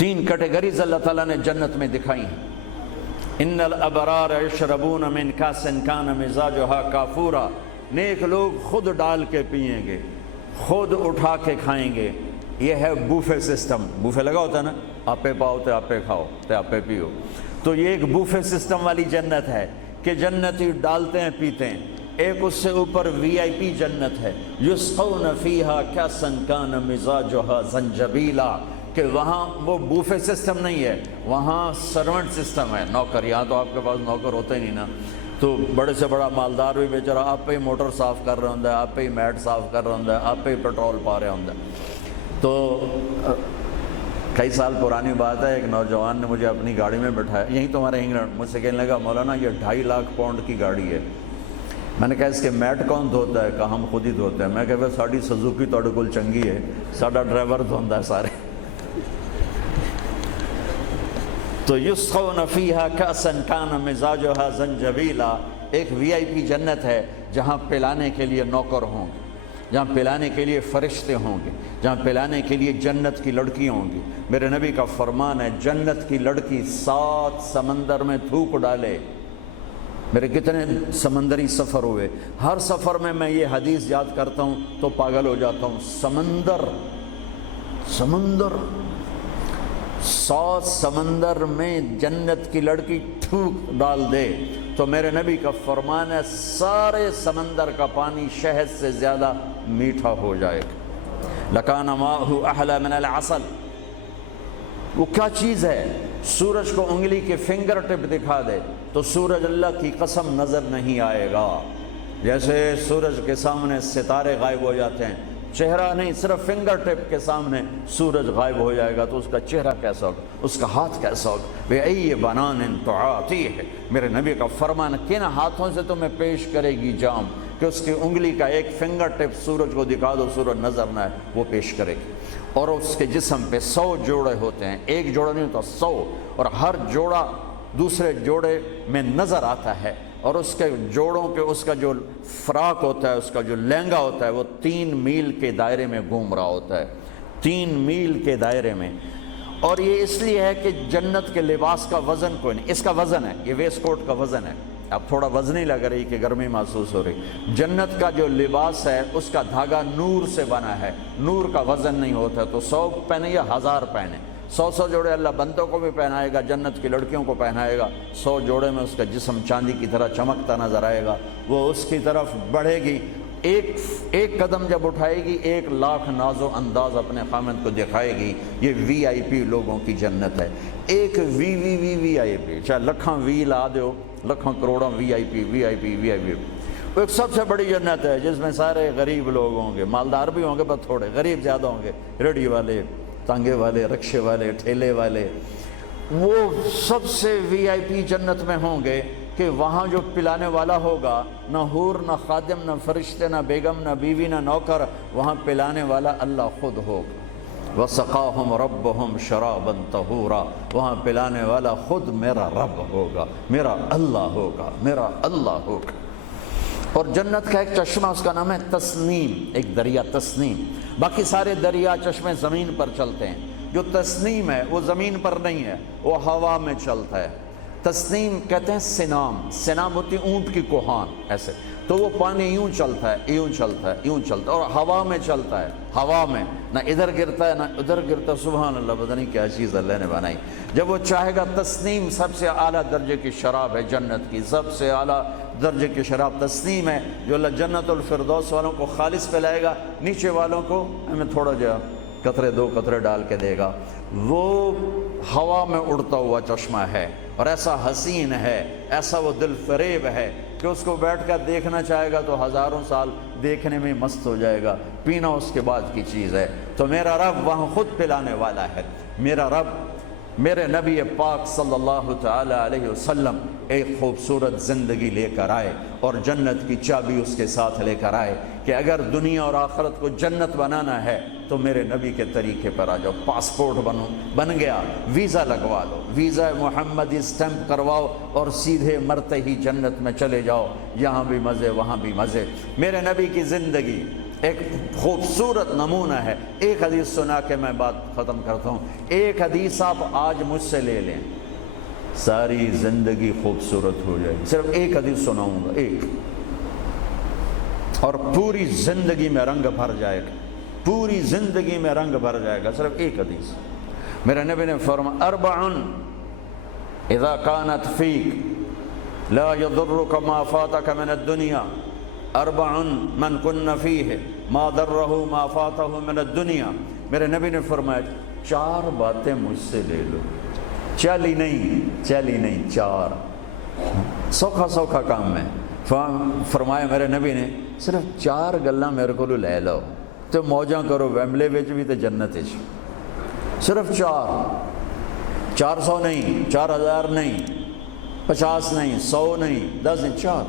تین کیٹیگریز اللہ تعالیٰ نے جنت میں دکھائی ہیں۔ ان الابرار یشربون من کاس کان مزاجھا کافورا، نیک لوگ خود ڈال کے پئیں گے، خود اٹھا کے کھائیں گے۔ یہ ہے بوفے سسٹم، بوفے لگا ہوتا ہے نا، آپے پاؤ تے آپے کھاؤ تے آپے پیو، تو یہ ایک بوفے سسٹم والی جنت ہے کہ جنتی ڈالتے ہیں پیتے ہیں۔ ایک اس سے اوپر وی آئی پی جنت ہے، یسقون فیہا کاسا کان مزاجھا زنجبیلا، کہ وہاں وہ بوفے سسٹم نہیں ہے، وہاں سرونٹ سسٹم ہے، نوکر۔ یہاں تو آپ کے پاس نوکر ہوتے ہی نہیں نا، تو بڑے سے بڑا مالدار بھی بیچارہ آپ پہ ہی موٹر صاف کر رہا ہوں، آپ پہ ہی میٹ صاف کر رہا ہوں، آپ پہ ہی پیٹرول پا رہا ہوں۔ تو کئی سال پرانی بات ہے، ایک نوجوان نے مجھے اپنی گاڑی میں بٹھایا، یہیں تو ہمارے انگلینڈ، مجھ سے کہنے لگا مولانا یہ 2.5 لاکھ پاؤنڈ کی گاڑی ہے۔ میں نے کہا اس کے میٹ کون دھوتا ہے؟ کہا ہم خود ہی دھوتے ہیں۔ میں کہا ساڑی سزوکی تھوڑے کول چنگی ہے، ساڈا ڈرائیور دھوندا ہے سارے۔ تو یسقون فیہا کاسا کان مزاجھا زنجبیلا، ایک وی آئی پی جنت ہے جہاں پلانے کے لیے نوکر ہوں گے، جہاں پلانے کے لیے فرشتے ہوں گے، جہاں پلانے کے لیے جنت کی لڑکیاں ہوں گی۔ میرے نبی کا فرمان ہے جنت کی لڑکی 7 سمندر میں تھوک ڈالے۔ میرے کتنے سمندری سفر ہوئے، ہر سفر میں میں یہ حدیث یاد کرتا ہوں تو پاگل ہو جاتا ہوں۔ سمندر 7 سمندر میں جنت کی لڑکی تھوک ڈال دے تو میرے نبی کا فرمان ہے سارے سمندر کا پانی شہد سے زیادہ میٹھا ہو جائے گا۔ لکان ماؤہ احلی من العسل، وہ کیا چیز ہے؟ سورج کو انگلی کے فنگر ٹپ دکھا دے تو سورج اللہ کی قسم نظر نہیں آئے گا، جیسے سورج کے سامنے ستارے غائب ہو جاتے ہیں، چہرہ نہیں، صرف فنگر ٹپ کے سامنے سورج غائب ہو جائے گا تو اس کا چہرہ کیسا ہوگا، اس کا ہاتھ کیسا ہوگا؟ بِأَيِّ بَنَانٍ تُعَاطِيهِ، میرے نبی کا فرمان، کن ہاتھوں سے تمہیں پیش کرے گی جام کہ اس کی انگلی کا ایک فنگر ٹپ سورج کو دکھا دو، سورج نظر نہ آئے، وہ پیش کرے گی۔ اور اس کے جسم پہ 100 جوڑے ہوتے ہیں، ایک جوڑا نہیں ہوتا، 100، اور ہر جوڑا دوسرے جوڑے میں نظر آتا ہے، اور اس کے جوڑوں کے اس کا جو فراق ہوتا ہے، اس کا جو لہنگا ہوتا ہے، وہ 3 میل کے دائرے میں گھوم رہا ہوتا ہے، 3 میل کے دائرے میں۔ اور یہ اس لیے ہے کہ جنت کے لباس کا وزن کوئی نہیں، اس کا وزن ہے، یہ ویسٹ کوٹ کا وزن ہے، اب تھوڑا وزن ہی لگ رہی کہ گرمی محسوس ہو رہی۔ جنت کا جو لباس ہے اس کا دھاگا نور سے بنا ہے، نور کا وزن نہیں ہوتا، تو 100 پہنے یا 1000 پہنے، 100 جوڑے اللہ بندوں کو بھی پہنائے گا، جنت کی لڑکیوں کو پہنائے گا، 100 جوڑے میں اس کا جسم چاندی کی طرح چمکتا نظر آئے گا، وہ اس کی طرف بڑھے گی، ایک قدم جب اٹھائے گی 1 لاکھ ناز و انداز اپنے خامد کو دکھائے گی۔ یہ وی آئی پی لوگوں کی جنت ہے، ایک وی آئی پی، چاہے لکھاں وی لا دو، لکھاں کروڑاں وی آئی پی۔ وہ ایک سب سے بڑی جنت ہے جس میں سارے غریب لوگ ہوں گے، مالدار بھی ہوں گے بس تھوڑے، غریب زیادہ ہوں گے، ریڑھی والے، تانگے والے، رکشے والے، ٹھیلے والے، وہ سب سے وی آئی پی جنت میں ہوں گے کہ وہاں جو پلانے والا ہوگا، نہ حور، نہ خادم، نہ فرشتے، نہ بیگم، نہ بیوی، نہ نوکر، وہاں پلانے والا اللہ خود ہوگا۔ وَسَقَاهُمْ رَبُّهُمْ شَرَابًا طَهُورًا، وہاں پلانے والا خود میرا رب ہوگا، میرا اللہ ہوگا، میرا اللہ ہوگا۔ اور جنت کا ایک چشمہ، اس کا نام ہے تسنیم، ایک دریا تسنیم۔ باقی سارے دریا چشمے زمین پر چلتے ہیں، جو تسنیم ہے وہ زمین پر نہیں ہے، وہ ہوا میں چلتا ہے۔ تسنیم کہتے ہیں سنام ہوتی اونٹ کی کوہان، ایسے تو وہ پانی یوں چلتا ہے، یوں چلتا ہے، یوں چلتا ہے، اور ہوا میں چلتا ہے، ہوا میں نہ ادھر گرتا ہے نہ ادھر گرتا۔ سبحان اللہ، پتہ نہیں کیا چیز اللہ نے بنائی۔ جب وہ چاہے گا، تسنیم سب سے اعلیٰ درجے کی شراب ہے جنت کی، سب سے اعلیٰ درجے کی شراب تسنیم ہے، جو اللہ جنت الفردوس والوں کو خالص پلائے گا، نیچے والوں کو ہمیں تھوڑا جا قطرے 2 قطرے ڈال کے دے گا۔ وہ ہوا میں اڑتا ہوا چشمہ ہے، اور ایسا حسین ہے، ایسا وہ دل فریب ہے کہ اس کو بیٹھ کر دیکھنا چاہے گا تو 1000 سال دیکھنے میں مست ہو جائے گا، پینا اس کے بعد کی چیز ہے۔ تو میرا رب وہاں خود پلانے والا ہے، میرا رب، میرے نبی پاک صلی اللہ تعالی علیہ وسلم ایک خوبصورت زندگی لے کر آئے، اور جنت کی چابی اس کے ساتھ لے کر آئے کہ اگر دنیا اور آخرت کو جنت بنانا ہے تو میرے نبی کے طریقے پر آ جاؤ۔ پاسپورٹ بن گیا، ویزا لگوا لو، ویزا محمدی سٹیمپ کرواؤ اور سیدھے مرتے ہی جنت میں چلے جاؤ، یہاں بھی مزے وہاں بھی مزے۔ میرے نبی کی زندگی ایک خوبصورت نمونہ ہے. ایک حدیث سنا کے میں بات ختم کرتا ہوں. ایک حدیث آپ آج مجھ سے لے لیں، ساری زندگی خوبصورت ہو جائے گی. صرف ایک حدیث سناؤں گا، ایک، اور پوری زندگی میں رنگ بھر جائے گا، پوری زندگی میں رنگ بھر جائے گا. صرف ایک حدیث. میرے نبی نے فرمایا اربع اذا كانت فيك لا يضرك ما فاتك من الدنيا اربع من كن فيه ما ضره ما فاته من الدنيا. میرے نبی نے فرمایا 4 باتیں مجھ سے لے لو. چلی نہیں 4، سوکھا کام ہے. فرمایا میرے نبی نے صرف 4 گلاں میرے کو لے لو تو موجاں کرو ویملے وچ بھی تے جنت وچ. صرف 400 نہیں، 4000 نہیں، 50 نہیں، 100 نہیں، 10 نہیں، 4.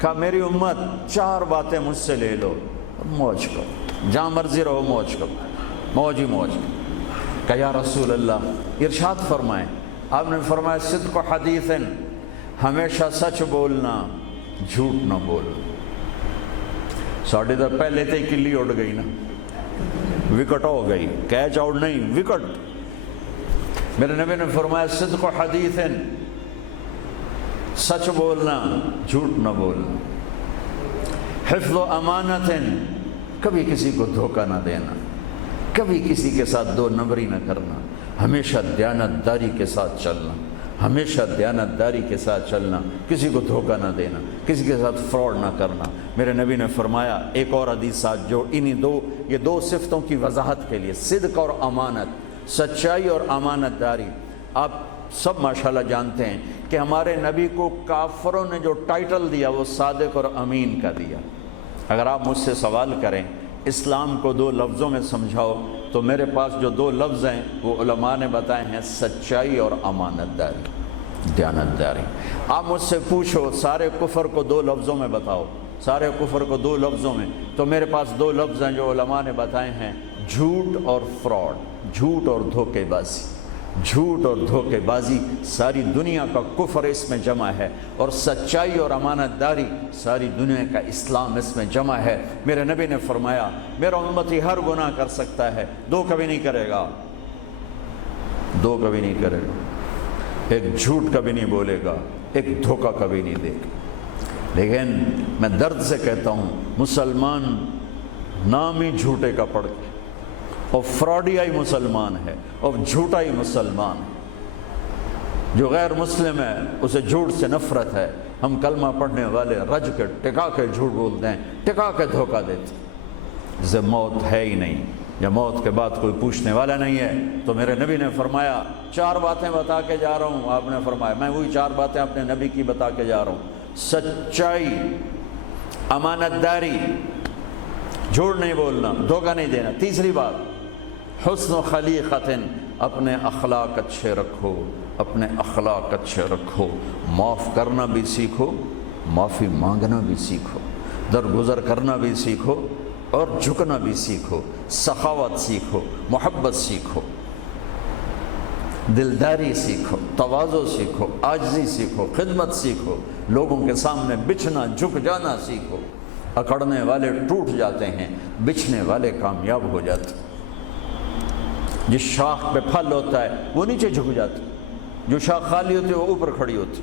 کہا میری امت 4 باتیں مجھ سے لے لو، موج کرو، جہاں مرضی رہو موج کرو، موج ہی موج. کہا یا رسول اللہ، ارشاد فرمائیں. آپ نے فرمایا صدق حدیث، ہمیشہ سچ بولنا، جھوٹ نہ بولنا. ساڑھے تو پہلے تے کلی اڑ گئی نا، وکٹ ہو گئی، کیچ آؤٹ نہیں، وکٹ. میرے نبی نے فرمایا صدق حدیث، سچ بولنا، جھوٹ نہ بولنا. حفظ و امانت، کبھی کسی کو دھوکہ نہ دینا، کبھی کسی کے ساتھ 2 نمبری نہ کرنا، ہمیشہ دیانتداری کے ساتھ چلنا، ہمیشہ دیانتداری کے ساتھ چلنا، کسی کو دھوکہ نہ دینا، کسی کے ساتھ فراڈ نہ کرنا. میرے نبی نے فرمایا ایک اور حدیث ساتھ جو یہ 2 صفتوں کی وضاحت کے لیے، صدق اور امانت، سچائی اور امانت داری. آپ سب ماشاءاللہ جانتے ہیں کہ ہمارے نبی کو کافروں نے جو ٹائٹل دیا وہ صادق اور امین کا دیا. اگر آپ مجھ سے سوال کریں اسلام کو 2 لفظوں میں سمجھاؤ تو میرے پاس جو 2 لفظ ہیں وہ علماء نے بتائے ہیں، سچائی اور امانت داری، دیانتداری. آپ مجھ سے پوچھو سارے کفر کو 2 لفظوں میں بتاؤ، سارے کفر کو 2 لفظوں میں، تو میرے پاس 2 لفظ ہیں جو علماء نے بتائے ہیں، جھوٹ اور فراڈ، جھوٹ اور دھوکے بازی. جھوٹ اور دھوکے بازی ساری دنیا کا کفر اس میں جمع ہے، اور سچائی اور امانت داری ساری دنیا کا اسلام اس میں جمع ہے. میرے نبی نے فرمایا میرا امتی ہر گناہ کر سکتا ہے، 2 کبھی نہیں کرے گا، 2 کبھی نہیں کرے گا. ایک جھوٹ کبھی نہیں بولے گا، ایک دھوکہ کبھی نہیں دے گا. لیکن میں درد سے کہتا ہوں مسلمان نام ہی جھوٹے کا پڑھ کے اور فراڈیائی مسلمان ہے اور جھوٹائی مسلمان ہے. جو غیر مسلم ہے اسے جھوٹ سے نفرت ہے. ہم کلمہ پڑھنے والے رج کے ٹکا کے جھوٹ بولتے ہیں، ٹکا کے دھوکہ دیتے ہیں. جسے موت ہے ہی نہیں یا موت کے بعد کوئی پوچھنے والا نہیں ہے. تو میرے نبی نے فرمایا 4 باتیں بتا کے جا رہا ہوں. آپ نے فرمایا میں وہی 4 باتیں اپنے نبی کی بتا کے جا رہا ہوں. سچائی، امانت داری، جھوٹ نہیں بولنا، دھوکہ نہیں دینا. تیسری بات حسن و خلیقت، اپنے اخلاق اچھے رکھو، اپنے اخلاق اچھے رکھو. معاف کرنا بھی سیکھو، معافی مانگنا بھی سیکھو، درگزر کرنا بھی سیکھو اور جھکنا بھی سیکھو. سخاوت سیکھو، محبت سیکھو، دلداری سیکھو، تواضع سیکھو، عاجزی سیکھو، خدمت سیکھو، لوگوں کے سامنے بچھنا جھک جانا سیکھو. اکڑنے والے ٹوٹ جاتے ہیں، بچھنے والے کامیاب ہو جاتے ہیں. جس شاخ پہ پھل ہوتا ہے وہ نیچے جھک جاتی، جو شاخ خالی ہوتی ہے وہ اوپر کھڑی ہوتی.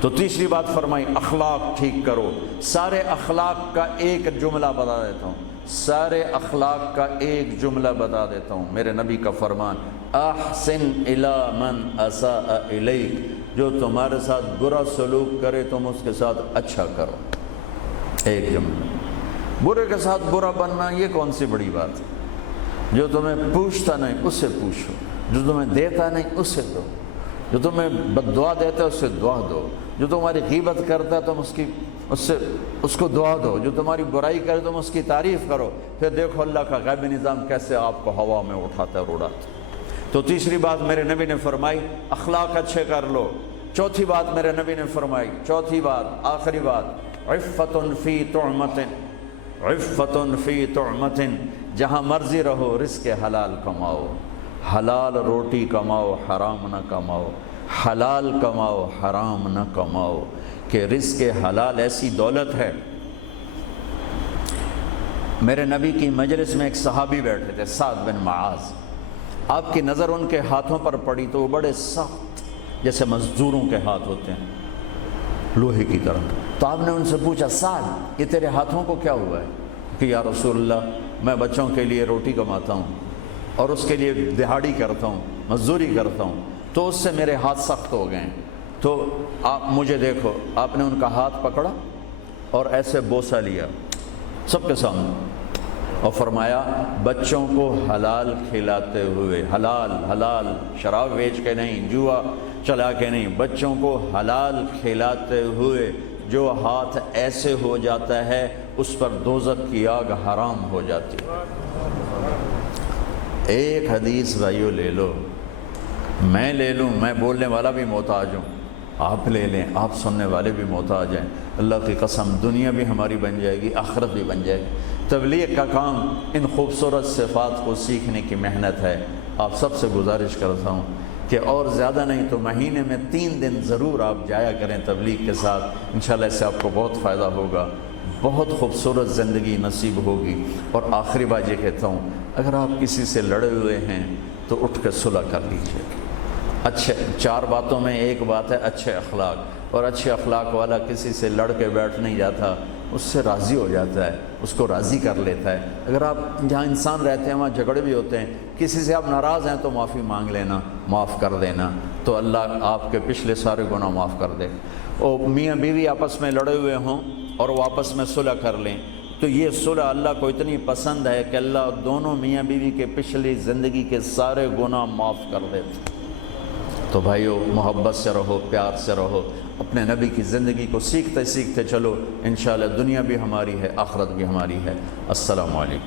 تو تیسری بات فرمائی اخلاق ٹھیک کرو. سارے اخلاق کا ایک جملہ بتا دیتا ہوں، سارے اخلاق کا ایک جملہ بتا دیتا ہوں. میرے نبی کا فرمان احسن الی من اساء الیک، جو تمہارے ساتھ برا سلوک کرے تم اس کے ساتھ اچھا کرو. ایک جملہ. برے کے ساتھ برا بننا یہ کون سی بڑی بات ہے؟ جو تمہیں پوچھتا نہیں اس سے پوچھو، جو تمہیں دیتا نہیں اس سے دو، جو تمہیں بد دعا دیتا ہے اس سے دعا دو، جو تمہاری غیبت کرتا ہے تم اس کو دعا دو، جو تمہاری برائی کرے تم اس کی تعریف کرو. پھر دیکھو اللہ کا غیبی نظام کیسے آپ کو ہوا میں اٹھاتا ہے اور اڑاتا ہے. تو تیسری بات میرے نبی نے فرمائی اخلاق اچھے کر لو. چوتھی بات میرے نبی نے فرمائی، چوتھی بات آخری بات، عفت فی طعمت، عفت فی طعمت، جہاں مرضی رہو رزق حلال کماؤ، حلال روٹی کماؤ، حرام نہ کماؤ، حلال کماؤ، حرام نہ کماؤ. کہ رزق حلال ایسی دولت ہے میرے نبی کی مجلس میں ایک صحابی بیٹھے تھے، سعد بن معاذ۔ آپ کی نظر ان کے ہاتھوں پر پڑی تو وہ بڑے سخت، جیسے مزدوروں کے ہاتھ ہوتے ہیں، لوہے کی طرح۔ تو آپ نے ان سے پوچھا، سعد یہ تیرے ہاتھوں کو کیا ہوا ہے؟ کہ یا رسول اللہ میں بچوں کے لیے روٹی کماتا ہوں اور اس کے لیے دہاڑی کرتا ہوں، مزدوری کرتا ہوں، تو اس سے میرے ہاتھ سخت ہو گئے ہیں، تو آپ مجھے دیکھو۔ آپ نے ان کا ہاتھ پکڑا اور ایسے بوسہ لیا سب کے سامنے اور فرمایا بچوں کو حلال کھلاتے ہوئے، حلال حلال، شراب بیچ کے نہیں، جوا چلا کے نہیں، بچوں کو حلال کھلاتے ہوئے جو ہاتھ ایسے ہو جاتا ہے اس پر دوزخ کی آگ حرام ہو جاتی ہے۔ ایک حدیث بھائیو لے لو، میں لے لوں، میں بولنے والا بھی محتاج ہوں، آپ لے لیں، آپ سننے والے بھی محتاج ہیں۔ اللہ کی قسم دنیا بھی ہماری بن جائے گی، آخرت بھی بن جائے گی۔ تبلیغ کا کام ان خوبصورت صفات کو سیکھنے کی محنت ہے۔ آپ سب سے گزارش کرتا ہوں کہ اور زیادہ نہیں تو مہینے میں 3 دن ضرور آپ جایا کریں تبلیغ کے ساتھ، انشاءاللہ اس سے آپ کو بہت فائدہ ہوگا، بہت خوبصورت زندگی نصیب ہوگی۔ اور آخری بات یہ کہتا ہوں، اگر آپ کسی سے لڑے ہوئے ہیں تو اٹھ کے صلح کر لیجیے۔ اچھے 4 باتوں میں ایک بات ہے اچھے اخلاق، اور اچھے اخلاق والا کسی سے لڑ کے بیٹھ نہیں جاتا، اس سے راضی ہو جاتا ہے، اس کو راضی کر لیتا ہے۔ اگر آپ جہاں انسان رہتے ہیں وہاں جھگڑے بھی ہوتے ہیں، کسی سے آپ ناراض ہیں تو معافی مانگ لینا، معاف کر دینا، تو اللہ آپ کے پچھلے سارے گناہ معاف کر دے۔ اور میاں بیوی آپس میں لڑے ہوئے ہوں اور وہ آپس میں صلح کر لیں تو یہ صلح اللہ کو اتنی پسند ہے کہ اللہ دونوں میاں بیوی کے پچھلی زندگی کے سارے گناہ معاف کر دیتے۔ تو بھائیو محبت سے رہو، پیار سے رہو، اپنے نبی کی زندگی کو سیکھتے سیکھتے چلو، انشاءاللہ دنیا بھی ہماری ہے، آخرت بھی ہماری ہے۔ السلام علیکم۔